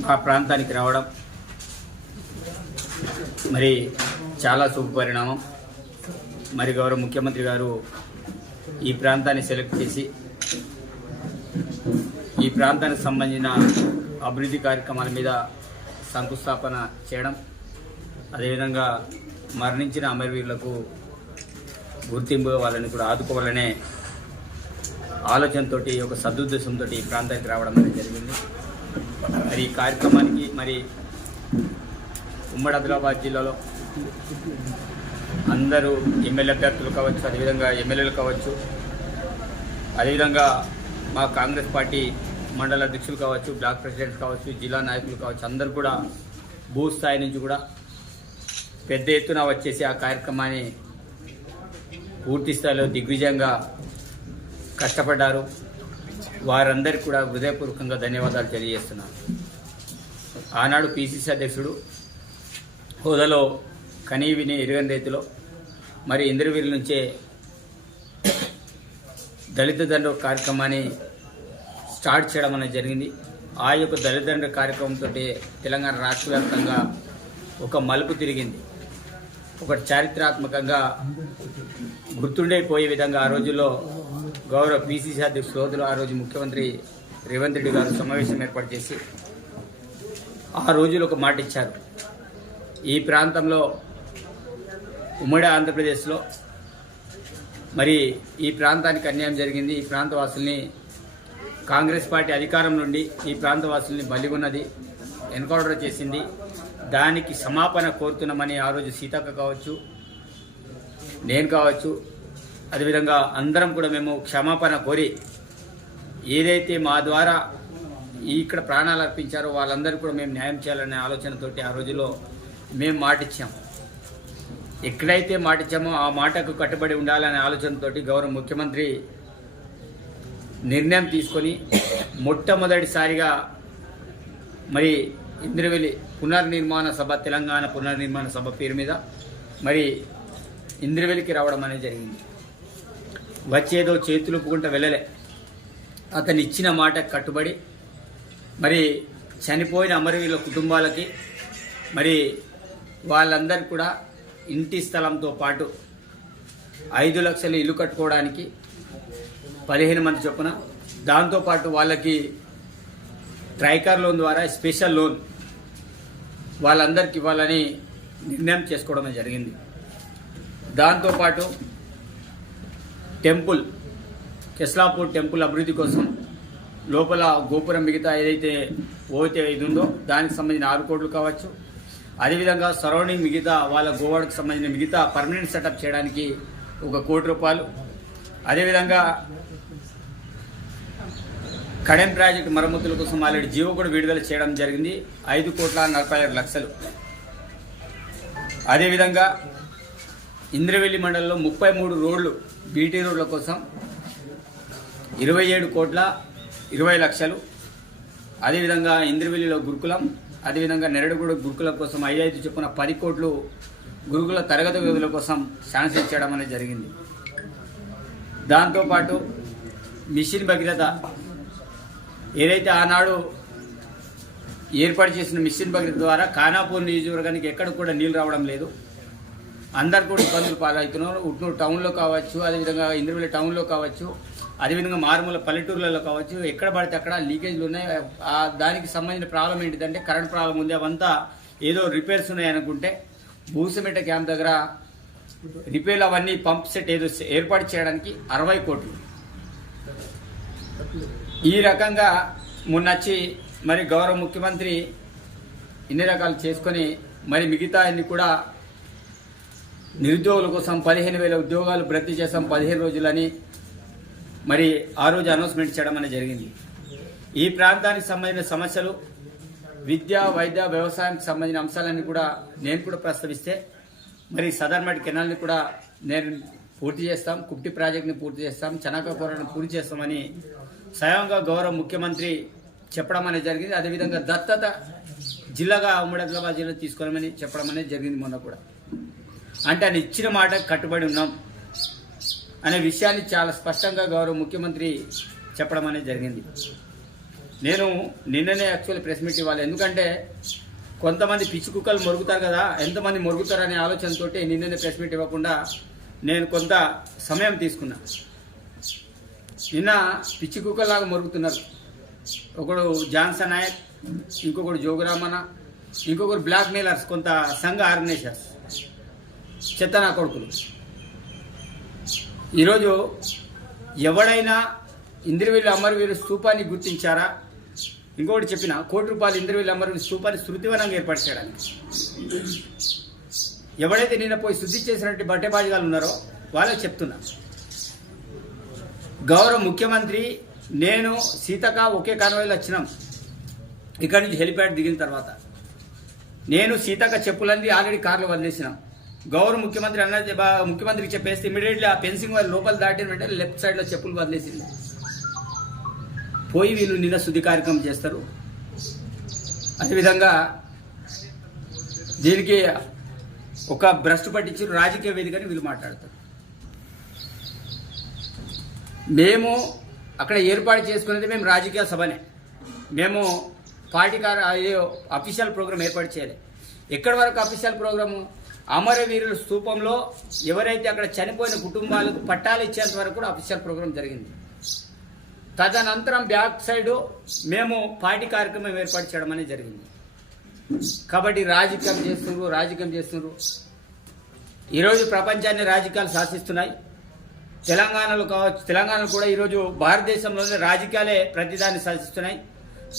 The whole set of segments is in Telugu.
మా ప్రాంతానికి రావడం మరి చాలా శుభ పరిణామం. మరి గౌరవ ముఖ్యమంత్రి గారు ఈ ప్రాంతాన్ని సెలెక్ట్ చేసి ఈ ప్రాంతానికి సంబంధించిన అభివృద్ధి కార్యక్రమాల మీద శంకుస్థాపన చేయడం, అదేవిధంగా మరణించిన అమరవీరులకు గుర్తింపు వాళ్ళని కూడా ఆదుకోవాలనే ఆలోచనతో ఒక సదుద్దేశంతో ఈ ప్రాంతానికి రావడం అనేది జరిగింది. మరి ఈ కార్యక్రమానికి మరి ఉమ్మడి ఆదిలాబాద్ జిల్లాలో అందరూ ఎమ్మెల్యే అభ్యర్థులు కావచ్చు, అదేవిధంగా ఎమ్మెల్యేలు కావచ్చు, అదేవిధంగా మా కాంగ్రెస్ పార్టీ మండల అధ్యక్షులు కావచ్చు, బ్లాక్ ప్రెసిడెంట్స్ కావచ్చు, జిల్లా నాయకులు కావచ్చు, అందరూ కూడా భూ స్థాయి నుంచి కూడా పెద్ద ఎత్తున వచ్చేసి ఆ కార్యక్రమాన్ని పూర్తి స్థాయిలో దిగ్విజయంగా కష్టపడ్డారు. వారందరికీ కూడా హృదయపూర్వకంగా ధన్యవాదాలు తెలియజేస్తున్నాను. ఆనాడు పిసిసి అధ్యక్షుడు హోదాలో కనీవిని ఎరుగని రీతిలో మరి ఇంద్రవీరుల నుంచే దళిత దండ కార్యక్రమాన్ని స్టార్ట్ చేయడం అనేది జరిగింది. ఆ యొక్క దళిత దండ కార్యక్రమంతో తెలంగాణ రాష్ట్ర వ్యాప్తంగా ఒక మలుపు తిరిగింది. ఒక చారిత్రాత్మకంగా గుర్తుండైపోయే విధంగా ఆ రోజుల్లో గౌరవ పిసిసి అధ్యక్షుడు హోదాలో ఆ రోజు ముఖ్యమంత్రి రేవంత్ రెడ్డి గారు సమావేశం ఏర్పాటు చేసి ఆ రోజులో ఒక మాట ఇచ్చారు. ఈ ప్రాంతంలో ఉమ్మడి ఆంధ్రప్రదేశ్లో మరి ఈ ప్రాంతానికి అన్యాయం జరిగింది. ఈ ప్రాంత వాసుల్ని కాంగ్రెస్ పార్టీ అధికారం నుండి ఈ ప్రాంత వాసుల్ని బలిగొన్నది, ఎన్కౌంటర్ చేసింది. దానికి సమాపన కోరుతున్నామని ఆ రోజు సీతక్క కావచ్చు, నేను కావచ్చు, అదేవిధంగా అందరం కూడా మేము క్షమాపణ కోరి ఏదైతే మా ద్వారా ఇక్కడ ప్రాణాలు అర్పించారో వాళ్ళందరూ కూడా మేము న్యాయం చేయాలనే ఆలోచనతోటి ఆ రోజులో మేము మాటిచ్చాం. ఎక్కడైతే మాటిచ్చామో ఆ మాటకు కట్టుబడి ఉండాలనే ఆలోచనతోటి గౌరవ ముఖ్యమంత్రి నిర్ణయం తీసుకొని మొట్టమొదటిసారిగా మరి ఇంద్రవెల్లి పునర్నిర్మాణ సభ, తెలంగాణ పునర్నిర్మాణ సభ పేరు మీద మరి ఇంద్రవెల్లికి రావడం అనేది జరిగింది. వచ్చేదో చేతులుపుకుంటూ వెళ్ళలే. అతను ఇచ్చిన మాట కట్టుబడి మరి చనిపోయిన అమరవీరుల కుటుంబాలకి మరి వాళ్ళందరికీ కూడా ఇంటి స్థలంతో పాటు 5 లక్షల ఇల్లు కట్టుకోవడానికి 15 మంది చొప్పున, దాంతోపాటు వాళ్ళకి ట్రైకార్ లోన్ ద్వారా స్పెషల్ లోన్ వాళ్ళందరికీ ఇవ్వాలని నిర్ణయం చేసుకోవడం జరిగింది. దాంతోపాటు టెంపుల్, కెస్లాపూర్ టెంపుల్ అభివృద్ధి కోసం లోపల గోపురం మిగతా ఏదైతే ఇది ఉందో దానికి సంబంధించిన 6 కోట్లు కావచ్చు, అదేవిధంగా సరౌండింగ్ మిగతా వాళ్ళ గోవాడకు సంబంధించిన మిగతా పర్మనెంట్ సెటప్ చేయడానికి 1 కోటి రూపాయలు, అదేవిధంగా కడెం ప్రాజెక్టు మరమ్మతుల కోసం ఆల్రెడీ జీవో కూడా విడుదల చేయడం జరిగింది, 5,46,00,000. అదేవిధంగా ఇంద్రవెల్లి మండలంలో 33 రోడ్లు బీటీ రోడ్ల కోసం 27,20,00,000. అదేవిధంగా ఇంద్రవెల్లిలో గురుకులం, అదేవిధంగా నెరడుగూడ గురుకులం కోసం 5 చొప్పున 10 కోట్లు గురుకుల తరగతి గదుల కోసం శాంక్షన్ చేయడం అనేది జరిగింది. దాంతోపాటు మిషన్ భగీరథ ఏదైతే ఆనాడు ఏర్పాటు చేసిన మిషన్ భగీరథ ద్వారా ఖానాపూర్ నియోజకవర్గానికి ఎక్కడ కూడా నీళ్ళు రావడం లేదు. అందరు కూడా ఇబ్బందులు పాలవుతున్నారు. ఉట్నూరు టౌన్లో కావచ్చు, అదేవిధంగా ఇంద్రవెల్లి టౌన్లో కావచ్చు, అదేవిధంగా మారుమూల పల్లెటూర్లలో కావచ్చు, ఎక్కడ పడితే అక్కడ లీకేజ్లు ఉన్నాయి. దానికి సంబంధించిన ప్రాబ్లం ఏంటిదంటే కరెంట్ ప్రాబ్లం ఉంది. అవంతా ఏదో రిపేర్స్ ఉన్నాయనుకుంటే భూసమెట క్యాంప్ దగ్గర రిపేర్లు అవన్నీ పంప్ సెట్ ఏదో ఏర్పాటు చేయడానికి 60 కోట్లు. ఈ రకంగా మొన్నొచ్చి మరి గౌరవ ముఖ్యమంత్రి ఇన్ని రకాలు చేసుకొని మరి మిగతా అన్ని కూడా నిరుద్యోగుల కోసం 15,000 ఉద్యోగాలు భర్తీ చేస్తాం 15 రోజులని మరి ఆ రోజు అనౌన్స్మెంట్ చేయడం అనేది జరిగింది. ఈ ప్రాంతానికి సంబంధించిన సమస్యలు విద్య, వైద్య, వ్యవసాయానికి సంబంధించిన అంశాలన్నీ కూడా నేను కూడా ప్రస్తావిస్తే మరి సదర్మట్ కెనాల్ని కూడా నేను పూర్తి చేస్తాం, కుప్టి ప్రాజెక్ట్ని పూర్తి చేస్తాం, చనాకాపురాన్ని పూర్తి చేస్తామని స్వయంగా గౌరవ ముఖ్యమంత్రి చెప్పడం అనేది జరిగింది. అదేవిధంగా దత్తత జిల్లాగా ఉమ్మడి ఆదిలాబాద్ జిల్లా తీసుకోవాలని చెప్పడం అనేది జరిగింది మొన్న కూడా. అంటే ఆయన ఇచ్చిన మాట కట్టుబడి ఉన్నాం అనే విషయాన్ని చాలా స్పష్టంగా గౌరవ ముఖ్యమంత్రి చెప్పడం అనేది జరిగింది. నేను నిన్ననే యాక్చువల్లీ ప్రెస్ మీట్ ఇవ్వాలి. ఎందుకంటే కొంతమంది పిచ్చి కుక్కలు మొరుగుతారు కదా, ఎంతమంది మొరుగుతారు అనే ఆలోచనతో నిన్ననే ప్రెస్ మీట్ ఇవ్వకుండా నేను కొంత సమయం తీసుకున్నా. నిన్న పిచ్చి కుక్కలాగా మొరుగుతున్నారు. ఒకడు జాన్సన్ నాయక్, ఇంకొకడు జోగురామన్న, ఇంకొకరు బ్లాక్ మెయిలర్స్, కొంత సంఘ ఆర్గనైజర్స్, చెత్తనా కొడుకులు. ఈరోజు ఎవడైనా ఇంద్రవెల్లి అమరవీరు స్తూపాన్ని గుర్తించారా? ఇంకొకటి చెప్పిన ₹1 ఇంద్రవెల్లి అమరవీరు స్తూపాన్ని శృతివనంగా ఏర్పాటు చేయడానికి ఎవడైతే నిన్న పోయి శుద్ధి చేసినట్టు బట్టెబాజిగాలు ఉన్నారో వాళ్ళకి చెప్తున్నా, గౌరవ ముఖ్యమంత్రి నేను సీతక్క ఒకే కాన్వాయ్లో వచ్చినాం. ఇక్కడి నుంచి హెలిప్యాడ్ దిగిన తర్వాత నేను సీతక్క చెప్పులన్నీ ఆల్రెడీ కార్లో వదిలేసినాం. గౌరవ ముఖ్యమంత్రి అన్నది ముఖ్యమంత్రికి చెప్పేస్తే ఇమీడియట్లీ ఆ ఫెన్సింగ్ వాళ్ళు లోపల దాటిన వెంటనే లెఫ్ట్ సైడ్లో చెప్పులు వదిలేసింది. పోయి వీళ్ళు నిన్న శుద్ధి కార్యక్రమం చేస్తారు. అదేవిధంగా దీనికి ఒక భ్రష్టు పట్టించి రాజకీయ వేదికని వీళ్ళు మాట్లాడతారు. మేము అక్కడ ఏర్పాటు చేసుకునేది మేము రాజకీయ సభనే, మేము పార్టీ అఫీషియల్ ప్రోగ్రాం ఏర్పాటు చేయాలి. ఎక్కడి వరకు అఫీషియల్ ప్రోగ్రాము? అమరవీరుల స్తూపంలో ఎవరైతే అక్కడ చనిపోయిన కుటుంబాలకు పట్టాలు ఇచ్చేంత వరకు కూడా అఫీషియల్ ప్రోగ్రాం జరిగింది. తదనంతరం బ్యాక్ సైడ్ మేము పార్టీ కార్యక్రమం ఏర్పాటు చేయడం అనేది జరిగింది. కాబట్టి రాజకీయం చేస్తున్నారు. ఈరోజు ప్రపంచాన్ని రాజకీయాలు శాసిస్తున్నాయి. తెలంగాణలో కావచ్చు, తెలంగాణలో కూడా ఈరోజు భారతదేశంలోనే రాజకీయాలే ప్రతిదాన్ని శాసిస్తున్నాయి.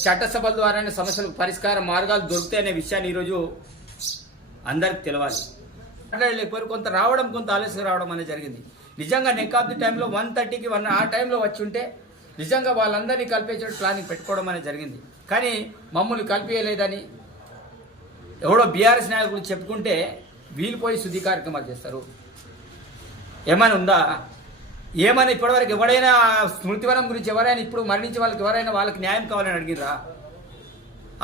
చట్టసభల ద్వారానే సమస్యలకు పరిష్కార మార్గాలు దొరుకుతాయనే విషయాన్ని ఈరోజు అందరికి తెలవాలి. మాట్లాడలేకపోయారు, కొంత రావడం, కొంత ఆలస్యం రావడం అనేది జరిగింది. నిజంగా నెక్ ఆఫ్ ది టైంలో 1:30కి ఆ టైంలో వచ్చి ఉంటే నిజంగా వాళ్ళందరినీ కలిపేసేట్టు ప్లానింగ్ పెట్టుకోవడం అనేది జరిగింది. కానీ మమ్మల్ని కలిపేయలేదని ఎవడో బీఆర్ఎస్ నాయకులు చెప్పుకుంటే వీళ్ళు పోయి శుద్ధి కార్యక్రమాలు చేస్తారు. ఏమైనా ఉందా? ఏమైనా ఇప్పటివరకు ఎవడైనా స్మృతివనం గురించి ఎవరైనా ఇప్పుడు మరణించే వాళ్ళకి న్యాయం కావాలని అడిగిరా?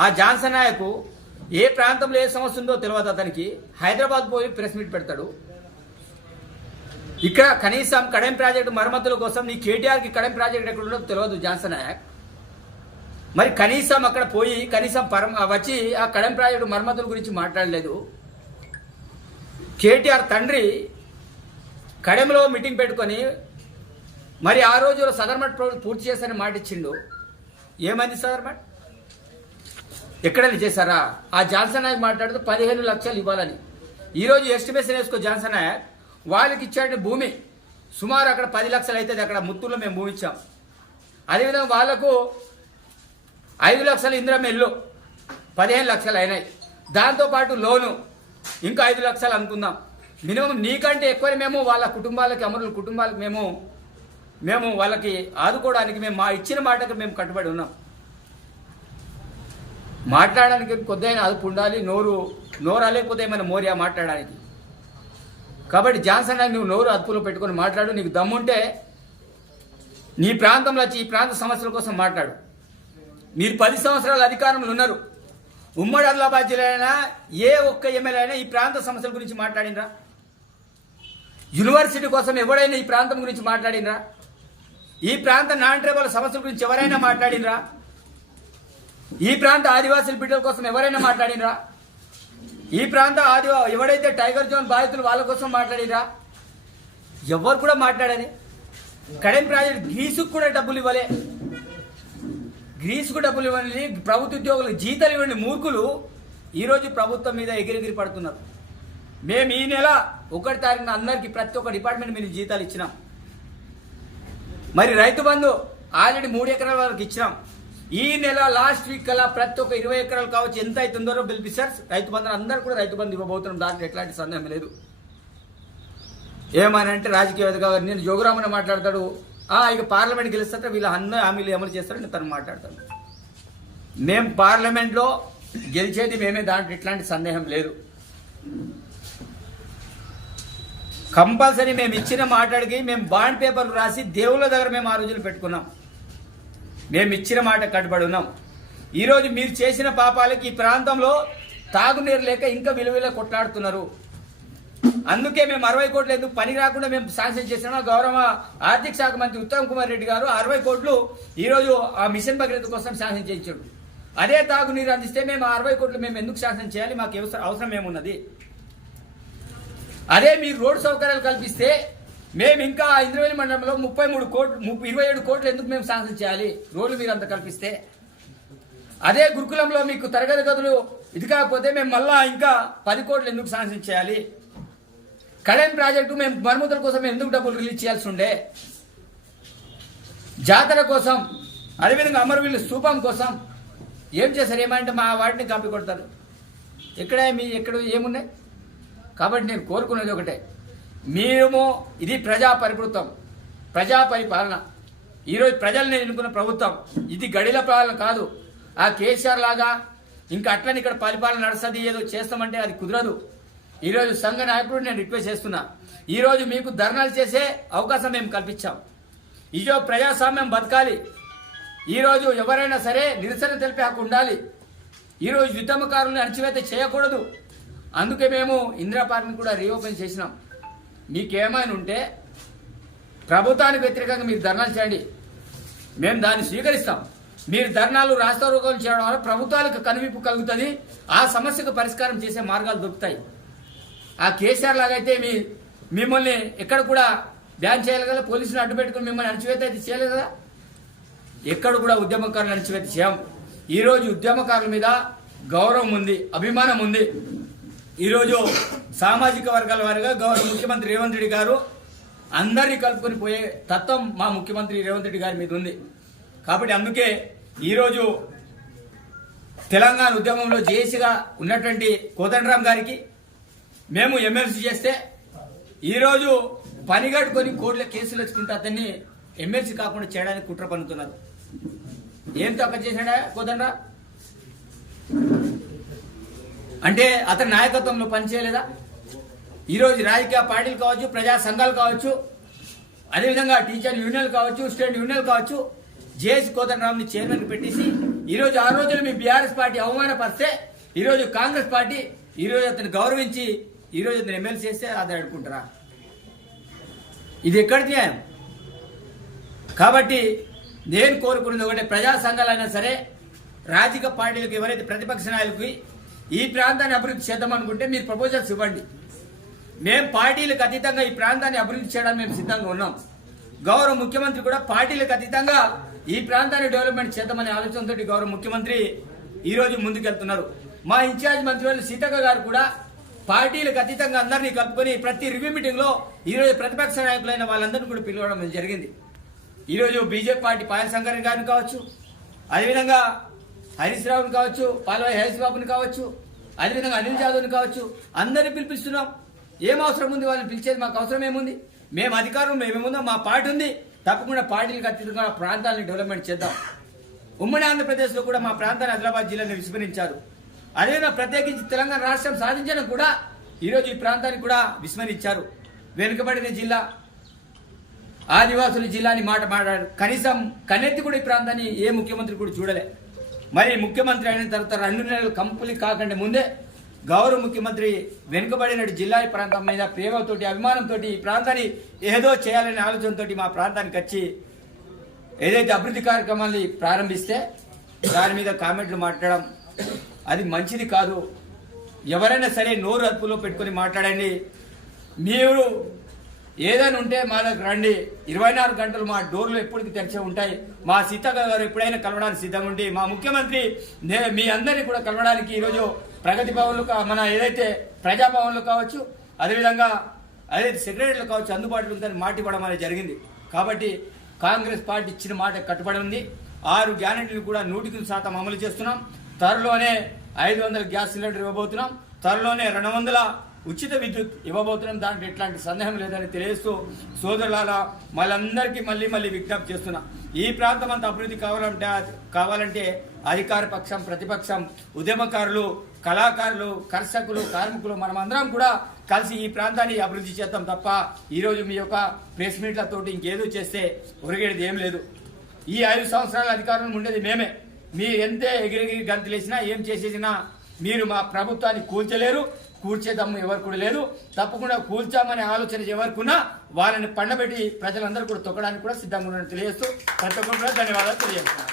ఆ జాన్సన్ నాయకు ఏ ప్రాంతంలో ఏ సమస్య ఉందో తెలియదు అతనికి. హైదరాబాద్ పోయి ప్రెస్ మీట్ పెడతాడు. ఇక్కడ కనీసం కడెం ప్రాజెక్టు మరమ్మతుల కోసం నీ కేటీఆర్కి కడెం ప్రాజెక్ట్ ఎక్కడ ఉండదో తెలియదు జాన్సన్ నాయక్. మరి కనీసం అక్కడ పోయి వచ్చి ఆ కడెం ప్రాజెక్టు మరమ్మతుల గురించి మాట్లాడలేదు. కేటీఆర్ తండ్రి కడెంలో మీటింగ్ పెట్టుకొని మరి ఆ రోజులో సదర్మట్ పూర్తి చేస్తారని మాట ఇచ్చిండు. ఏమైంది సదర్మట్? ఎక్కడైనా చేశారా? ఆ జాన్సన్ నాయక్ మాట్లాడుతూ 15 లక్షలు ఇవ్వాలని. ఈరోజు ఎస్టిమేషన్ వేసుకో జాన్సన్ నాయక్, వాళ్ళకి ఇచ్చాడు భూమి సుమారు అక్కడ 10 లక్షలు అవుతుంది. అక్కడ ముత్తూరులో మేము భూమి ఇచ్చాం. అదేవిధంగా వాళ్లకు 5 లక్షలు ఇందిరమ్మ ఇల్లు 15 లక్షలు అయినాయి. దాంతోపాటు లోను ఇంకా 5 లక్షలు అనుకుందాం. మినిమం నీకంటే ఎక్కువ మేము వాళ్ళ కుటుంబాలకి, అమరుల కుటుంబాలకు మేము వాళ్ళకి ఆదుకోవడానికి మేము మా ఇచ్చిన మాటకు మేము కట్టుబడి ఉన్నాం. మాట్లాడడానికి కొద్దిగా అదుపు ఉండాలి. నోరు లేకపోతే ఏమైనా మోరియా మాట్లాడడానికి. కాబట్టి జాన్సన్ నువ్వు నోరు అదుపులో పెట్టుకొని మాట్లాడు. నీకు దమ్ముంటే నీ ప్రాంతంలో వచ్చి ఈ ప్రాంత సమస్యల కోసం మాట్లాడు. మీరు 10 సంవత్సరాల అధికారంలో ఉన్నారు. ఉమ్మడి ఆదిలాబాద్ జిల్లా ఏ ఒక్క ఎమ్మెల్యే అయినా ఈ ప్రాంత సమస్యల గురించి మాట్లాడినరా? యూనివర్సిటీ కోసం ఎవడైనా ఈ ప్రాంతం గురించి మాట్లాడినరా? ఈ ప్రాంత నాన్ ట్రైబల్ సమస్యల గురించి ఎవరైనా మాట్లాడినరా? ఈ ప్రాంత ఆదివాసీల బిడ్డల కోసం ఎవరైనా మాట్లాడినరా? ఈ ప్రాంత ఎవడైతే టైగర్ జోన్ బాధితులు వాళ్ళ కోసం మాట్లాడినరా? ఎవరు కూడా మాట్లాడని. కడెం ప్రాజెక్ట్ గ్రీసుకు కూడా డబ్బులు ఇవ్వలే. ప్రభుత్వ ఉద్యోగులకు జీతాలు ఇవ్వండి మూర్ఖులు ఈరోజు ప్రభుత్వం మీద ఎగిరెగిరి పడుతున్నారు. మేము ఈ నెల 1వ తారీఖున అందరికీ ప్రతి ఒక్క డిపార్ట్మెంట్ మీద జీతాలు ఇచ్చినాం. మరి రైతు బంధు ఆల్రెడీ 3 ఎకరాల వరకు ఇచ్చినాం. ఈ నెల లాస్ట్ వీక్ కల్లా ప్రతి ఒక్క 20 ఎకరాలు కావచ్చు ఎంత అవుతుందో బిల్పిసర్స్ రైతు బంధు అందరూ కూడా రైతు బంధు ఇవ్వబోతున్నాం. దాంట్లో ఎట్లాంటి సందేహం లేదు. ఏమనంటే రాజకీయవేత్తగా నేను జోగురామన్న మాట్లాడతాడు, ఇక పార్లమెంట్ గెలుస్తాక వీళ్ళ అన్ని హామీలు అమలు చేస్తారని తను మాట్లాడతాడు. మేము పార్లమెంట్లో గెలిచేది మేమే, దాంట్లో ఎట్లాంటి సందేహం లేదు. కంపల్సరీ మేము ఇచ్చిన మాటడికి మేము బాండ్ పేపర్లు రాసి దేవుళ్ళ దగ్గర మేము ఆ రోజులు పెట్టుకున్నాం. మేము ఇచ్చిన మాట కట్టుబడి ఉన్నాం. ఈరోజు మీరు చేసిన పాపాలకి ఈ ప్రాంతంలో తాగునీరు లేక ఇంకా విలువలో కొట్లాడుతున్నారు. అందుకే మేము 60 కోట్లు ఎందుకు పని రాకుండా మేము శాంక్షన్ చేసినా గౌరవ ఆర్థిక శాఖ మంత్రి ఉత్తమ్ కుమార్ రెడ్డి గారు 60 కోట్లు ఈరోజు ఆ మిషన్ భగీరథ కోసం శాంక్షన్ చేయించాడు. అదే తాగునీరు అందిస్తే మేము 60 కోట్లు మేము ఎందుకు శాంక్షన్ చేయాలి? మాకు అవసరం ఏమున్నది? అదే మీరు రోడ్డు సౌకర్యాలు కల్పిస్తే మేము ఇంకా ఇంద్రవేలి మండలంలో 27 కోట్లు ఎందుకు మేము శాంక్షన్ చేయాలి? రోడ్లు మీరు అంత కల్పిస్తే. అదే గురుకులంలో మీకు తరగతి గదులు ఇది కాకపోతే మేము మళ్ళా ఇంకా 10 కోట్లు ఎందుకు శాంక్షన్ చేయాలి? కళ్యాణ్ ప్రాజెక్టు మేము మరమ్మతుల కోసం ఎందుకు డబ్బులు రిలీజ్ చేయాల్సి ఉండే? జాతర కోసం, అదేవిధంగా అమరవీరుల స్తూపం కోసం ఏం చేశారు? ఏమంటే మా వాటిని కాపీ కొడతారు. ఎక్కడ ఏమున్నాయి? కాబట్టి నేను కోరుకునేది ఒకటే, మేము ఇది ప్రజా పరిపాలన, ప్రజా పరిపాలన. ఈరోజు ప్రజల్ని ఎన్నుకున్న ప్రభుత్వం, ఇది గడిల పాలన కాదు. ఆ కేసీఆర్ లాగా ఇంకా అట్లని ఇక్కడ పరిపాలన నడుస్తుంది ఏదో చేస్తామంటే అది కుదరదు. ఈరోజు సంఘ నాయకుడు నేను రిక్వెస్ట్ చేస్తున్నా, ఈరోజు మీకు ధర్నాలు చేసే అవకాశం మేము కల్పించాం. ఇదో ప్రజాస్వామ్యం బతకాలి. ఈరోజు ఎవరైనా సరే నిరసన తెలిపే హక్కు ఉండాలి. ఈరోజు ఉద్యమకారులను అణచివేత చేయకూడదు. అందుకే మేము ఇందిరా పార్క్ని కూడా రీఓపెన్ చేసినాం. మీకేమైనా ఉంటే ప్రభుత్వానికి వ్యతిరేకంగా మీరు ధర్నాలు చేయండి, మేము దాన్ని స్వీకరిస్తాం. మీరు ధర్నాలు రాస్తారోకోలు చేయడం వల్ల ప్రభుత్వాలకు కనువిప్పు కలుగుతుంది, ఆ సమస్యకు పరిష్కారం చేసే మార్గాలు దొరుకుతాయి. ఆ కేసీఆర్ లాగైతే మిమ్మల్ని ఎక్కడ కూడా బ్యాన్ చేయాలి కదా, పోలీసులు అడ్డు పెట్టుకుని మిమ్మల్ని అణచివేత అయితే చేయలేదు కదా. ఎక్కడ కూడా ఉద్యమకారులు అణచివేత చేయం. ఈరోజు ఉద్యమకారుల మీద గౌరవం ఉంది, అభిమానం ఉంది. ఈరోజు సామాజిక వర్గాల వారిగా గౌరవ ముఖ్యమంత్రి రేవంత్ రెడ్డి గారు అందరినీ కలుపుకొని పోయే తత్వం మా ముఖ్యమంత్రి రేవంత్ రెడ్డి గారి మీద ఉంది. కాబట్టి అందుకే ఈరోజు తెలంగాణ ఉద్యమంలో జేఏసీగా ఉన్నటువంటి కోదండరాం గారికి మేము ఎమ్మెల్సీ చేస్తే ఈరోజు పనిగట్టుకొని కోర్టుల కేసులు వచ్చుకుంటే అతన్ని ఎమ్మెల్సీ కాకుండా చేయడానికి కుట్ర పన్నుతున్నారు. ఏం తక్కువ చేశాడా కోదండరాం? అంటే అతని నాయకత్వంలో పనిచేయలేదా? ఈరోజు రాజకీయ పార్టీలు కావచ్చు, ప్రజా సంఘాలు కావచ్చు, అదేవిధంగా టీచర్ యూనియన్లు కావచ్చు, స్టూడెంట్ యూనియన్లు కావచ్చు, జేఏసీ కోదండరాంని చైర్మన్ పెట్టేసి ఈరోజు ఆ రోజులు మీ బీఆర్ఎస్ పార్టీ అవమానపరిస్తే ఈరోజు కాంగ్రెస్ పార్టీ ఈరోజు అతను గౌరవించి ఈరోజు అతను ఎమ్మెల్సీ చేస్తే అది అడుకుంటారా? ఇది ఎక్కడ న్యాయం? కాబట్టి నేను కోరుకున్నది ఒకటే, ప్రజా సంఘాలైనా సరే రాజకీయ పార్టీలకు ఎవరైతే ప్రతిపక్ష నాయకులకి ఈ ప్రాంతాన్ని అభివృద్ధి చేద్దాం అనుకుంటే మీరు ప్రపోజల్స్ ఇవ్వండి. మేము పార్టీలకు అతీతంగా ఈ ప్రాంతాన్ని అభివృద్ధి చేయడానికి మేము సిద్ధంగా ఉన్నాం. గౌరవ ముఖ్యమంత్రి కూడా పార్టీలకు అతీతంగా ఈ ప్రాంతాన్ని డెవలప్మెంట్ చేద్దామనే ఆలోచనతో గౌరవ ముఖ్యమంత్రి ఈరోజు ముందుకెళ్తున్నారు. మా ఇన్ఛార్జ్ మంత్రి సీతక్క గారు కూడా పార్టీలకు అతీతంగా అందరినీ కలుపుకొని ప్రతి రివ్యూ మీటింగ్ లో ఈరోజు ప్రతిపక్ష నాయకులైన వాళ్ళందరినీ కూడా పిలవడం జరిగింది. ఈరోజు బీజేపీ పార్టీ పాయల శంకర్ గారిని కావచ్చు, అదేవిధంగా హరీష్ రావుని కావచ్చు, పాల్వాయి హరీష్ బాబుని కావచ్చు, అదేవిధంగా అనిల్ జాదవ్ని కావచ్చు, అందరినీ పిలిపిస్తున్నాం. ఏం అవసరం ఉంది వాళ్ళని పిలిచేది? మాకు అవసరం ఏముంది? మేము అధికారం మేమేముందో మా పార్టీ ఉంది, తప్పకుండా పార్టీలకు అతీతంగా ప్రాంతాలను డెవలప్మెంట్ చేద్దాం. ఉమ్మడి ఆంధ్రప్రదేశ్లో కూడా మా ప్రాంతాన్ని ఆదిలాబాద్ జిల్లాని విస్మరించారు. అదేవిధంగా ప్రత్యేకించి తెలంగాణ రాష్ట్రం సాధించడం కూడా ఈరోజు ఈ ప్రాంతాన్ని కూడా విస్మరించారు. వెనుకబడిన జిల్లా, ఆదివాసుల జిల్లా అని మాట మాట్లాడారు. కనీసం కన్నెత్తి కూడా ఈ ప్రాంతాన్ని ఏ ముఖ్యమంత్రి కూడా చూడలే. మరి ముఖ్యమంత్రి అయిన తర్వాత 2 నెలలు కంప్లీట్ కాకుండా ముందే గౌరవ ముఖ్యమంత్రి వెనుకబడిన జిల్లా ప్రాంతం మీద ప్రేమతోటి, అభిమానంతో ఈ ప్రాంతాన్ని ఏదో చేయాలనే ఆలోచనతో మా ప్రాంతానికి వచ్చి ఏదైతే అభివృద్ధి కార్యక్రమాన్ని ప్రారంభిస్తే దాని మీద కామెంట్లు మాట్లాడడం అది మంచిది కాదు. ఎవరైనా సరే నోరు అదుపులో పెట్టుకుని మాట్లాడండి. మీరు ఏదైనా ఉంటే మా దగ్గర రండి, 24 గంటలు మా డోర్లు ఎప్పటికీ తెరిచే ఉంటాయి. మా సీతక్క గారు ఎప్పుడైనా కలవడానికి సిద్ధంగా ఉండి, మా ముఖ్యమంత్రి మీ అందరినీ కూడా కలవడానికి ఈరోజు ప్రగతి భవన్లు మన ఏదైతే ప్రజాభవన్లు కావచ్చు, అదేవిధంగా అదైతే సెక్రటరీలు కావచ్చు అందుబాటులో ఉందని మాట ఇవ్వడం అనేది జరిగింది. కాబట్టి కాంగ్రెస్ పార్టీ ఇచ్చిన మాట కట్టుబడి ఉంది. 6 గ్యారెంటీలు కూడా 100% అమలు చేస్తున్నాం. త్వరలోనే 500 గ్యాస్ సిలిండర్ ఇవ్వబోతున్నాం. త్వరలోనే 200 ఉచిత విద్యుత్ ఇవ్వబోతున్నాం. దాంట్లో ఎట్లాంటి సందేహం లేదని తెలియజేస్తూ సోదరులారా మళ్ళందరికీ మళ్ళీ విజ్ఞప్తి చేస్తున్నా, ఈ ప్రాంతం అంతా అభివృద్ధి కావాలంటే అధికార పక్షం, ప్రతిపక్షం, ఉద్యమకారులు, కళాకారులు, కర్షకులు, కార్మికులు మనమందరం కూడా కలిసి ఈ ప్రాంతాన్ని అభివృద్ధి చేద్దాం తప్ప ఈరోజు మీ యొక్క ప్రెస్ మీట్లతోటి ఇంకేదో చేస్తే ఒరిగేది ఏం లేదు. ఈ 5 సంవత్సరాల అధికారంలో ఉండేది మేమే. మీరు ఎంతే ఎగిరెగిరి గంతులేసినా ఏం చేసేసినా మీరు మా ప్రభుత్వాన్ని కూల్చలేరు, కూర్చే దమ్ము ఎవరికి కూడా లేదు. తప్పకుండా కూల్చామనే ఆలోచన ఎవరికున్నా వాళ్ళని పండబెట్టి ప్రజలందరూ కూడా తొక్కడానికి కూడా సిద్ధంగా ఉన్నారని తెలియజేస్తూ ప్రతి ఒక్కరు కూడా ధన్యవాదాలు తెలియజేస్తున్నారు.